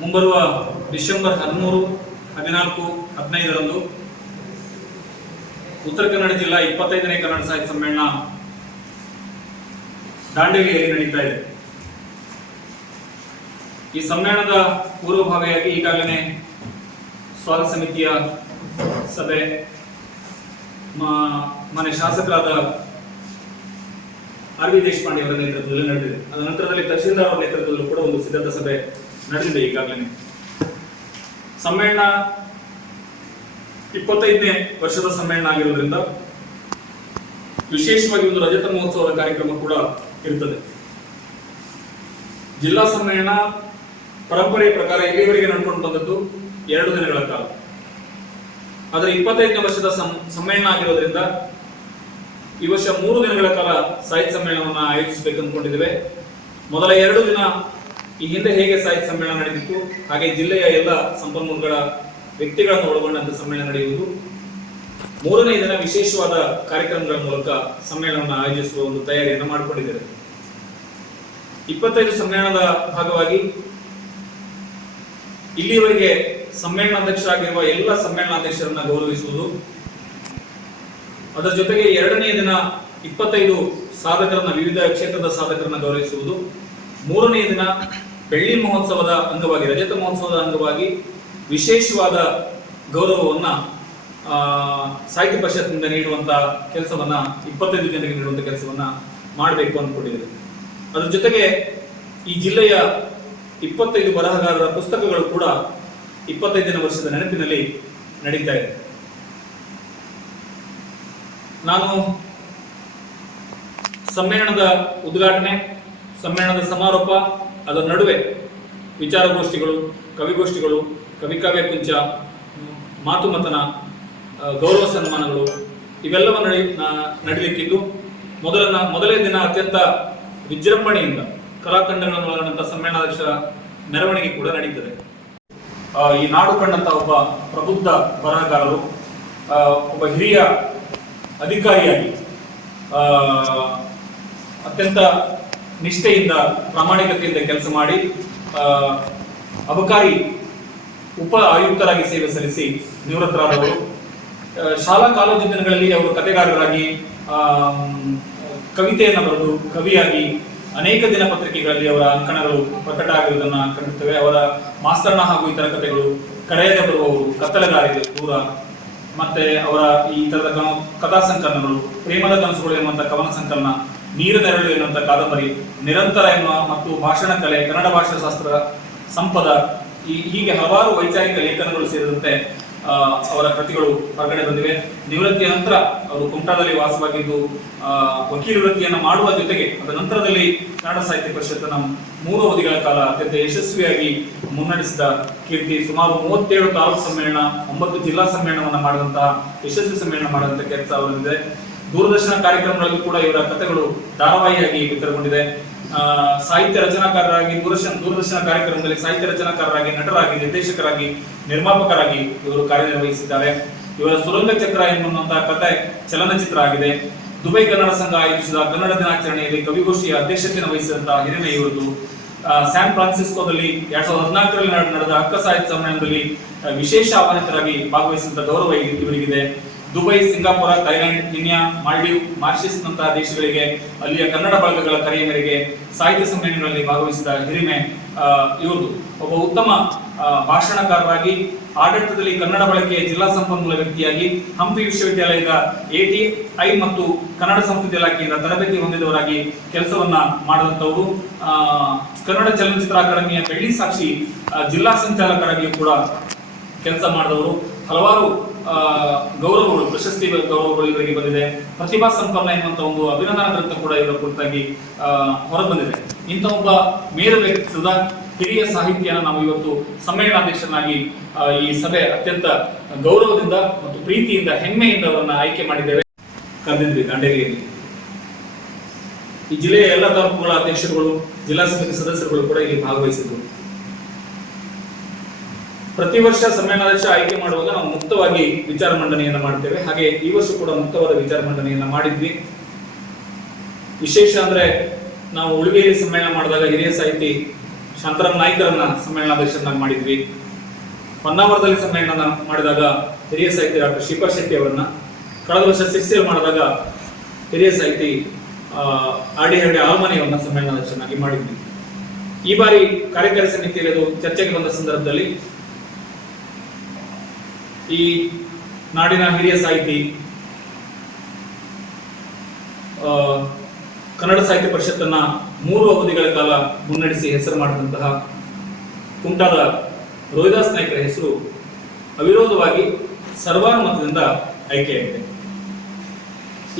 ಮುಂಬರುವ ಡಿಸೆಂಬರ್ 13, 14, 15ರಂದು ಉತ್ತರ ಕನ್ನಡ ಜಿಲ್ಲಾ 25ನೇ ಕನ್ನಡ ಸಾಹಿತ್ಯ ಸಮ್ಮೇಳನ ದಾಂಡೇಲಿಯಲ್ಲಿ ನಡೀತಾ ಇದೆ. ಈ ಸಮ್ಮೇಳನದ ಪೂರ್ವಭಾವಿಯಾಗಿ ಈಗಾಗಲೇ ಸ್ವಾಗತ ಸಮಿತಿಯ ಸಭೆ, ಮನೆ ಶಾಸಕರಾದ ಆರ್ ವಿ ದೇಶಪಾಂಡೆ ಅವರ ನೇತೃತ್ವದಲ್ಲಿ ನಡೆದಿದೆ. ಅದರ ನಂತರದಲ್ಲಿ ತಹಶೀಲ್ದಾರ್ ಅವರ ನೇತೃತ್ವದಲ್ಲೂ ಕೂಡ ಒಂದು ಸಿದ್ಧತಾ ಸಭೆ ನಡೆದಿದೆ. ಈಗಾಗಲೇ ಸಮ್ಮೇಳನ 25ನೇ ವರ್ಷದ ಸಮ್ಮೇಳನ ಆಗಿರುವುದರಿಂದ ವಿಶೇಷವಾಗಿ ಒಂದು ರಜತ ಮಹೋತ್ಸವದ ಕಾರ್ಯಕ್ರಮ ಕೂಡ ಇರುತ್ತದೆ. ಜಿಲ್ಲಾ ಸಮ್ಮೇಳನ ಪರಂಪರೆ ಪ್ರಕಾರ ಇಲ್ಲಿವರೆಗೆ ನಡ್ಕೊಂಡು ಬಂದದ್ದು 2 ದಿನಗಳ ಕಾಲ. ಆದರೆ 25ನೇ ವರ್ಷದ ಸಮ್ಮೇಳನ ಆಗಿರೋದ್ರಿಂದ ಈ ವರ್ಷ 3 ದಿನಗಳ ಕಾಲ ಸಾಹಿತ್ಯ ಸಮ್ಮೇಳನವನ್ನು ಆಯೋಜಿಸಬೇಕು ಅಂದ್ಕೊಂಡಿದ್ದೇವೆ. ಮೊದಲ 2 ದಿನ ಈ ಹಿಂದೆ ಹೇಗೆ ಸಾಹಿತ್ಯ ಸಮ್ಮೇಳನ ನಡೆದಿತ್ತು ಹಾಗೆ ಜಿಲ್ಲೆಯ ಎಲ್ಲ ಸಂಪನ್ಮೂಲಗಳ ವ್ಯಕ್ತಿಗಳನ್ನು ಒಳಗೊಂಡಂತೆ ಸಮ್ಮೇಳನ ನಡೆಯುವುದು. 3ನೇ ದಿನ ವಿಶೇಷವಾದ ಕಾರ್ಯಕ್ರಮಗಳ ಮೂಲಕ ಸಮ್ಮೇಳನವನ್ನು ಆಯೋಜಿಸುವ ಒಂದು ತಯಾರಿಯನ್ನು ಮಾಡಿಕೊಂಡಿದ್ದೇವೆ. 25 ಸಮ್ಮೇಳನದ ಭಾಗವಾಗಿ ಇಲ್ಲಿಯವರೆಗೆ ಸಮ್ಮೇಳನಾಧ್ಯಕ್ಷರಾಗಿರುವ ಎಲ್ಲ ಸಮ್ಮೇಳನಾಧ್ಯಕ್ಷರನ್ನ ಗೌರವಿಸುವುದು, ಅದರ ಜೊತೆಗೆ 2ನೇ ದಿನ 25 ಸಾಧಕರನ್ನ, ವಿವಿಧ ಕ್ಷೇತ್ರದ ಸಾಧಕರನ್ನ ಗೌರವಿಸುವುದು. 3ನೇ ದಿನ ಬೆಳ್ಳಿ ಮಹೋತ್ಸವದ ಅಂಗವಾಗಿ, ರಜತ ಮಹೋತ್ಸವದ ಅಂಗವಾಗಿ ವಿಶೇಷವಾದ ಗೌರವವನ್ನ ಸಾಹಿತ್ಯ ಪರಿಷತ್ನಿಂದ ನೀಡುವಂತ ಕೆಲಸವನ್ನ 25 ಜನರಿಗೆ ನೀಡುವಂತ ಕೆಲಸವನ್ನ ಮಾಡಬೇಕು ಅಂದ್ಕೊಂಡಿದ್ದೇವೆ. ಅದರ ಜೊತೆಗೆ ಈ ಜಿಲ್ಲೆಯ 25 ಬರಹಗಾರರ ಪುಸ್ತಕಗಳು ಕೂಡ 25ನೇ ವರ್ಷದ ನೆನಪಿನಲ್ಲಿ ನಡೀತಾ ಇದೆ. ನಾನು ಸಮ್ಮೇಳನದ ಉದ್ಘಾಟನೆ, ಸಮ್ಮೇಳನದ ಸಮಾರೋಪ, ಅದರ ನಡುವೆ ವಿಚಾರಗೋಷ್ಠಿಗಳು, ಕವಿಗೋಷ್ಠಿಗಳು, ಕವಿಕಾವ್ಯ ಕುಂಚ, ಮಾತುಮತನ, ಗೌರವ ಸನ್ಮಾನಗಳು ಇವೆಲ್ಲವನ್ನು ನಡೀಲಿಕ್ಕಿದ್ದು, ಮೊದಲನೇ ದಿನ ಅತ್ಯಂತ ವಿಜೃಂಭಣೆಯಿಂದ ಕಲಾತಂಡಗಳನ್ನು ಒಳಗೊಂಡಂತಹ ಸಮ್ಮೇಳನಾಧ್ಯಕ್ಷರ ಮೆರವಣಿಗೆ ಕೂಡ ನಡೀತದೆ. ಈ ನಾಡು ಕಂಡಂತ ಒಬ್ಬ ಪ್ರಬುದ್ಧ ಬರಹಗಾರರು, ಒಬ್ಬ ಹಿರಿಯ ಅಧಿಕಾರಿಯಾಗಿ ಅತ್ಯಂತ ನಿಷ್ಠೆಯಿಂದ, ಪ್ರಾಮಾಣಿಕತೆಯಿಂದ ಕೆಲಸ ಮಾಡಿ ಅಬಕಾರಿ ಉಪ ಆಯುಕ್ತರಾಗಿ ಸೇವೆ ಸಲ್ಲಿಸಿ ನಿವೃತ್ತರಾದವರು. ಶಾಲಾ ಕಾಲೇಜು ದಿನಗಳಲ್ಲಿ ಅವರು ಕಥೆಗಾರರಾಗಿ, ಕವಿತೆಯನ್ನು ಬರೆದು ಕವಿಯಾಗಿ ಅನೇಕ ದಿನಪತ್ರಿಕೆಗಳಲ್ಲಿ ಅವರ ಅಂಕಣಗಳು ಪ್ರಕಟ ಆಗಿರುವುದನ್ನು ಕಂಡಿರ್ತೇವೆ. ಅವರ ಮಾಸ್ತರ್ಣ ಹಾಗೂ ಇತರ ಕಥೆಗಳು, ಕಡೆಯದೆ ಬರುವವರು, ಕತ್ತಲೆಗಾರಿದೆ ದೂರ, ಮತ್ತೆ ಅವರ ಈ ತರದ ಕಥಾ ಸಂಕಲನಗಳು, ಪ್ರೇಮದ ಕನಸುಗಳು ಎನ್ನುವಂತ ಕವನ ಸಂಕಲನ, ನೀರು ನೆರಳು ಎನ್ನುವಂತ ಕಾದಂಬರಿ, ನಿರಂತರ ಎನ್ನುವ ಮತ್ತು ಭಾಷಣ ಕಲೆ, ಕನ್ನಡ ಭಾಷಾಶಾಸ್ತ್ರ, ಸಂಪದ, ಹೀಗೆ ಹಲವಾರು ವೈಚಾರಿಕ ಲೇಖನಗಳು ಸೇರಿದಂತೆ ಅವರ ಕೃತಿಗಳು ಹೊರಗಡೆ ಬಂದಿವೆ. ನಿವೃತ್ತಿಯ ನಂತರ ಅವರು ಕುಮಟಾದಲ್ಲಿ ವಾಸವಾಗಿದ್ದು ವಕೀಲ ವೃತ್ತಿಯನ್ನು ಮಾಡುವ ಜೊತೆಗೆ ಅದರ ನಂತರದಲ್ಲಿ ಕನ್ನಡ ಸಾಹಿತ್ಯ ಪರಿಷತ್ತನ್ನು 3 ಅವಧಿಗಳ ಕಾಲ ಅತ್ಯಂತ ಯಶಸ್ವಿಯಾಗಿ ಮುನ್ನಡೆಸಿದ ಕೀರ್ತಿ. ಸುಮಾರು 37 ತಾಲೂಕು ಸಮ್ಮೇಳನ, 9 ಜಿಲ್ಲಾ ಸಮ್ಮೇಳನವನ್ನು ಮಾಡಿದಂತಹ ಯಶಸ್ವಿ ಸಮ್ಮೇಳನ ಮಾಡಿದಂತಹ ಕೆಲಸ ಅವರಿದೆ. ದೂರದರ್ಶನ ಕಾರ್ಯಕ್ರಮಗಳಲ್ಲಿ ಕೂಡ ಇವರ ಕಥೆಗಳು ಧಾರಾವಾಹಿಯಾಗಿ ಬಿತ್ತರಗೊಂಡಿದೆ. ಸಾಹಿತ್ಯ ರಚನಾಕಾರರಾಗಿ ದೂರದರ್ಶನ ಕಾರ್ಯಕ್ರಮದಲ್ಲಿ ಸಾಹಿತ್ಯ ರಚನಾಕಾರರಾಗಿ, ನಟರಾಗಿ, ನಿರ್ದೇಶಕರಾಗಿ, ನಿರ್ಮಾಪಕರಾಗಿ ಇವರು ಕಾರ್ಯನಿರ್ವಹಿಸಿದ್ದಾರೆ. ಇವರ ಸುರಂಗ ಚಕ್ರ ಎನ್ನುವಂತಹ ಕಥೆ ಚಲನಚಿತ್ರ ಆಗಿದೆ. ದುಬೈ ಕನ್ನಡ ಸಂಘ ಆಯೋಜಿಸಿದ ಕನ್ನಡ ದಿನಾಚರಣೆಯಲ್ಲಿ ಕವಿಗೋಷ್ಠಿಯ ಅಧ್ಯಕ್ಷತೆಯನ್ನು ವಹಿಸಿದಂತಹ ಹಿರಿಮೆ ಇವರದು. ಸ್ಯಾನ್ ಫ್ರಾನ್ಸಿಸ್ಕೋದಲ್ಲಿ 2014ರಲ್ಲಿ ನಡೆದ ಹಕ್ಕ ಸಾಹಿತ್ಯ ಸಮ್ಮೇಳನದಲ್ಲಿ ವಿಶೇಷ ಆಹ್ವಾನಿತರಾಗಿ ಭಾಗವಹಿಸಿದಂತಹ ಗೌರವ ಇವರಿಗಿದೆ. Dubai, Singapore, Thailand, Kenya, Maldive, Mauritius ನಂತಹ ದೇಶಗಳಿಗೆ ಅಲ್ಲಿಯ ಕನ್ನಡ ಬಳಗಗಳ ಕರೆಯ ಮೇರೆಗೆ ಸಾಹಿತ್ಯ ಸಮ್ಮೇಳನಗಳಲ್ಲಿ ಭಾಗವಹಿಸಿದ ಹಿರಿಮೆ ಇವ್ರದು. ಒಬ್ಬ ಉತ್ತಮ ಭಾಷಣಕಾರರಾಗಿ, ಆಡಳಿತದಲ್ಲಿ ಕನ್ನಡ ಬಳಕೆಯ ಜಿಲ್ಲಾ ಸಂಪನ್ಮೂಲ ವ್ಯಕ್ತಿಯಾಗಿ, ಹಂಪಿ ವಿಶ್ವವಿದ್ಯಾಲಯದ ATI ಮತ್ತು ಕನ್ನಡ ಸಂಸ್ಕೃತಿ ಇಲಾಖೆಯಿಂದ ತರಬೇತಿ ಹೊಂದಿದವರಾಗಿ ಕೆಲಸವನ್ನ ಮಾಡಿದಂಥವರು. ಕನ್ನಡ ಚಲನಚಿತ್ರ ಅಕಾಡೆಮಿಯ ಬೆಳ್ಳಿ ಸಾಕ್ಷಿ ಜಿಲ್ಲಾ ಸಂಚಾಲಕರಾಗಿಯೂ ಕೂಡ ಕೆಲಸ ಮಾಡಿದವರು. ಹಲವಾರು ಗೌರವಗಳು, ಪ್ರಶಸ್ತಿ ಗೌರವಗಳು ಇವರಿಗೆ ಬಂದಿದೆ. ಪ್ರತಿಭಾ ಸಂಪನ್ನ ಎನ್ನುವಂತ ಒಂದು ಅಭಿನಂದನಾ ಗ್ರಂಥ ಕೂಡ ಇವರ ಕುರಿತಾಗಿ ಹೊರಬಂದಿದೆ. ಇಂಥ ಒಬ್ಬ ಮೇರು ವ್ಯಕ್ತಿತ್ವದ ಹಿರಿಯ ಸಾಹಿತ್ಯನ ನಾವು ಇವತ್ತು ಸಮ್ಮೇಳನಾಧ್ಯಕ್ಷರನ್ನಾಗಿ ಈ ಸಭೆ ಅತ್ಯಂತ ಗೌರವದಿಂದ ಮತ್ತು ಪ್ರೀತಿಯಿಂದ, ಹೆಮ್ಮೆಯಿಂದ ಅವರನ್ನ ಆಯ್ಕೆ ಮಾಡಿದ್ದೇವೆ, ಕರೆದಿದ್ವಿ ದಾಂಡೇಲಿಯಲ್ಲಿ. ಈ ಜಿಲ್ಲೆಯ ಎಲ್ಲ ತಾಲೂಕುಗಳ ಅಧ್ಯಕ್ಷರುಗಳು, ಜಿಲ್ಲಾ ಸಮಿತಿ ಸದಸ್ಯರುಗಳು ಕೂಡ ಇಲ್ಲಿ ಭಾಗವಹಿಸಿದ್ರು. ಪ್ರತಿ ವರ್ಷ ಸಮ್ಮೇಳನಾಧ್ಯಕ್ಷ ಆಯ್ಕೆ ಮಾಡುವಾಗ ನಾವು ಮುಕ್ತವಾಗಿ ವಿಚಾರ ಮಂಡನೆಯನ್ನ ಮಾಡ್ತೇವೆ. ಹಾಗೆ ಈ ವರ್ಷ ಕೂಡ ಮುಕ್ತವಾದ ವಿಚಾರ ಮಂಡನೆಯನ್ನ ಮಾಡಿದ್ವಿ. ವಿಶೇಷ ಅಂದ್ರೆ ನಾವು ಉಳಿಗೆಯಲ್ಲಿ ಸಮ್ಮೇಳನ ಮಾಡಿದಾಗ ಹಿರಿಯ ಸಾಹಿತಿ ಶಾಂತರಾಮ್ ನಾಯ್ಕರನ್ನ ಸಮ್ಮೇಳನಾಧ್ಯಕ್ಷರನ್ನಾಗಿ ಮಾಡಿದ್ವಿ. ಹೊನ್ನಾವರದಲ್ಲಿ ಸಮ್ಮೇಳನ ಮಾಡಿದಾಗ ಹಿರಿಯ ಸಾಹಿತಿ ಡಾಕ್ಟರ್ ಶ್ರೀಪಾದ್ ಶೆಟ್ಟಿ ಅವರನ್ನ, ಕಳೆದ ವರ್ಷ ಸಿರ್ಸಿಯಲ್ಲಿ ಮಾಡಿದಾಗ ಹಿರಿಯ ಸಾಹಿತಿ ಆರ್ ಡಿ ಆಲ್ಮನಿಯವರನ್ನ ಸಮ್ಮೇಳನಾಧ್ಯಕ್ಷರನ್ನಾಗಿ ಮಾಡಿದ್ವಿ. ಈ ಬಾರಿ ಕಾರ್ಯಕಾರಿ ಸಮಿತಿಯಲ್ಲಿ ಅದು ಚರ್ಚೆಗೆ ಬಂದ ಸಂದರ್ಭದಲ್ಲಿ ಈ ನಾಡಿನ ಹಿರಿಯ ಸಾಹಿತಿ, ಕನ್ನಡ ಸಾಹಿತ್ಯ ಪರಿಷತ್ತನ್ನ 3 ಅವಧಿಗಳ ಕಾಲ ಮುನ್ನಡೆಸಿ ಹೆಸರು ಮಾಡಿದಂತಹ ಕುಮಟಾದ ರೋಹಿದಾಸ್ ನಾಯ್ಕರ ಹೆಸರು ಅವಿರೋಧವಾಗಿ ಸರ್ವಾನುಮತದಿಂದ ಆಯ್ಕೆಯಾಗಿದೆ.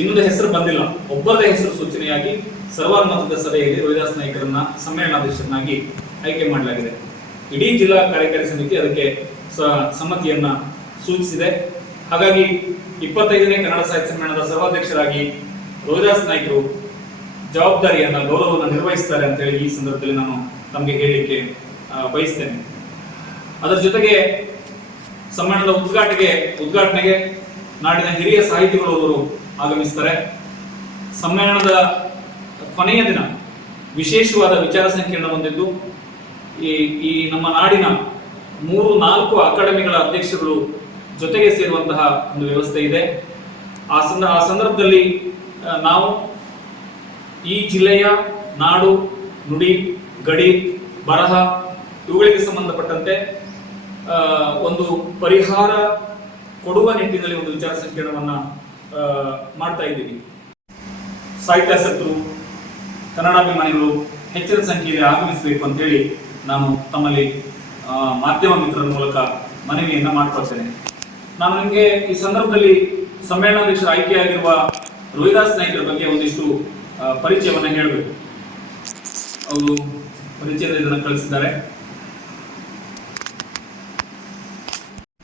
ಇನ್ನೊಂದು ಹೆಸರು ಬಂದಿಲ್ಲ, ಒಬ್ಬರದ ಹೆಸರು ಸೂಚನೆಯಾಗಿ ಸರ್ವಾನುಮತದ ಸಭೆಯಲ್ಲಿ ರೋಹಿದಾಸ್ ನಾಯ್ಕರನ್ನ ಸಮ್ಮೇಳನಾಧ್ಯಕ್ಷರನ್ನಾಗಿ ಆಯ್ಕೆ ಮಾಡಲಾಗಿದೆ. ಇಡೀ ಜಿಲ್ಲಾ ಕಾರ್ಯಕಾರಿ ಸಮಿತಿ ಅದಕ್ಕೆ ಸಮ್ಮತಿಯನ್ನ ಸೂಚಿಸಿದೆ. ಹಾಗಾಗಿ 25ನೇ ಕನ್ನಡ ಸಾಹಿತ್ಯ ಸಮ್ಮೇಳನದ ಸರ್ವಾಧ್ಯಕ್ಷರಾಗಿ ರೋಹಿದಾಸ್ ನಾಯ್ಕರು ಜವಾಬ್ದಾರಿಯನ್ನ, ಗೌರವವನ್ನು ನಿರ್ವಹಿಸ್ತಾರೆ ಅಂತ ಹೇಳಿ ಈ ಸಂದರ್ಭದಲ್ಲಿ ನಾನು ತಮಗೆ ಹೇಳಲಿಕ್ಕೆ ಬಯಸ್ತೇನೆ. ಅದರ ಜೊತೆಗೆ ಸಮ್ಮೇಳನದ ಉದ್ಘಾಟನೆಗೆ ನಾಡಿನ ಹಿರಿಯ ಸಾಹಿತಿಗಳು ಅವರು ಆಗಮಿಸ್ತಾರೆ. ಸಮ್ಮೇಳನದ ಕೊನೆಯ ದಿನ ವಿಶೇಷವಾದ ವಿಚಾರ ಸಂಕಿರಣ ಹೊಂದಿದ್ದು ಈ ನಮ್ಮ ನಾಡಿನ 3-4 ಅಕಾಡೆಮಿಗಳ ಅಧ್ಯಕ್ಷರುಗಳು ಜೊತೆಗೆ ಸೇರುವಂತಹ ಒಂದು ವ್ಯವಸ್ಥೆ ಇದೆ. ಆ ಸಂದರ್ಭದಲ್ಲಿ ನಾವು ಈ ಜಿಲ್ಲೆಯ ನಾಡು, ನುಡಿ, ಗಡಿ, ಬರಹ ಇವುಗಳಿಗೆ ಸಂಬಂಧಪಟ್ಟಂತೆ ಒಂದು ಪರಿಹಾರ ಕೊಡುವ ನಿಟ್ಟಿನಲ್ಲಿ ಒಂದು ವಿಚಾರ ಸಂಕಿರಣವನ್ನ ಮಾಡ್ತಾ ಇದ್ದೀವಿ. ಸಾಹಿತ್ಯಾಸಕ್ತರು, ಕನ್ನಡಾಭಿಮಾನಿಗಳು ಹೆಚ್ಚಿನ ಸಂಖ್ಯೆಯಲ್ಲಿ ಆಗಮಿಸಬೇಕು ಅಂತ ಹೇಳಿ ನಾನು ತಮ್ಮಲ್ಲಿ ಮಾಧ್ಯಮ ಮಿತ್ರರ ಮೂಲಕ ಮನವಿಯನ್ನ ಮಾಡ್ಕೊಳ್ತೇನೆ. ನಾನು ನಿಮಗೆ ಈ ಸಂದರ್ಭದಲ್ಲಿ ಸಮ್ಮೇಳನಾಧ್ಯಕ್ಷರ ಆಯ್ಕೆಯಾಗಿರುವ ರೋಹಿದಾಸ್ ನಾಯ್ಕರ ಬಗ್ಗೆ ಒಂದಿಷ್ಟು ಪರಿಚಯವನ್ನ ಹೇಳಬೇಕು. ಅವರು ಪರಿಚಯದ ಇದನ್ನು ಕಳಿಸಿದ್ದಾರೆ.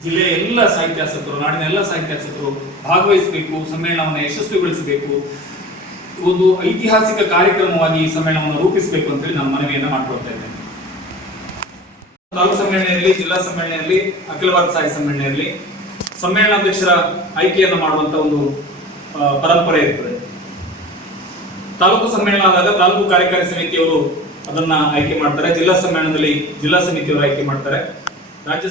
ಜಿಲ್ಲೆಯ ಎಲ್ಲ ಸಾಹಿತ್ಯಾಸಕ್ತರು, ನಾಡಿನ ಎಲ್ಲ ಸಾಹಿತ್ಯಾಸಕ್ತರು ಭಾಗವಹಿಸಬೇಕು, ಸಮ್ಮೇಳನವನ್ನು ಯಶಸ್ವಿಗೊಳಿಸಬೇಕು, ಒಂದು ಐತಿಹಾಸಿಕ ಕಾರ್ಯಕ್ರಮವಾಗಿ ಈ ಸಮ್ಮೇಳನವನ್ನು ರೂಪಿಸಬೇಕು ಅಂತ ಹೇಳಿ ನಾನು ಮನವಿಯನ್ನ ಮಾಡ್ಕೊಳ್ತಾ ಇದ್ದೇನೆ. ತಾಲೂಕು ಸಮ್ಮೇಳನ ಇರಲಿ, ಜಿಲ್ಲಾ ಸಮ್ಮೇಳನ ಇರಲಿ, ಅಖಿಲ ಭಾರತ ಸಾಹಿತ್ಯ ಸಮ್ಮೇಳನ ಇರಲಿ, ಸಮ್ಮೇಳನಾಧ್ಯಕ್ಷರ ಆಯ್ಕೆಯನ್ನು ಮಾಡುವಂತ ಒಂದು ಪರಂಪರೆ ಇರ್ತದೆ. ತಾಲೂಕು ಸಮ್ಮೇಳನ ಆದಾಗ ತಾಲೂಕು ಕಾರ್ಯಕಾರಿ ಸಮಿತಿಯವರು ಅದನ್ನ ಆಯ್ಕೆ ಮಾಡ್ತಾರೆ. ಜಿಲ್ಲಾ ಸಮ್ಮೇಳನದಲ್ಲಿ ಜಿಲ್ಲಾ ಸಮಿತಿಯವರು ಆಯ್ಕೆ ಮಾಡ್ತಾರೆ. ರಾಜ್ಯ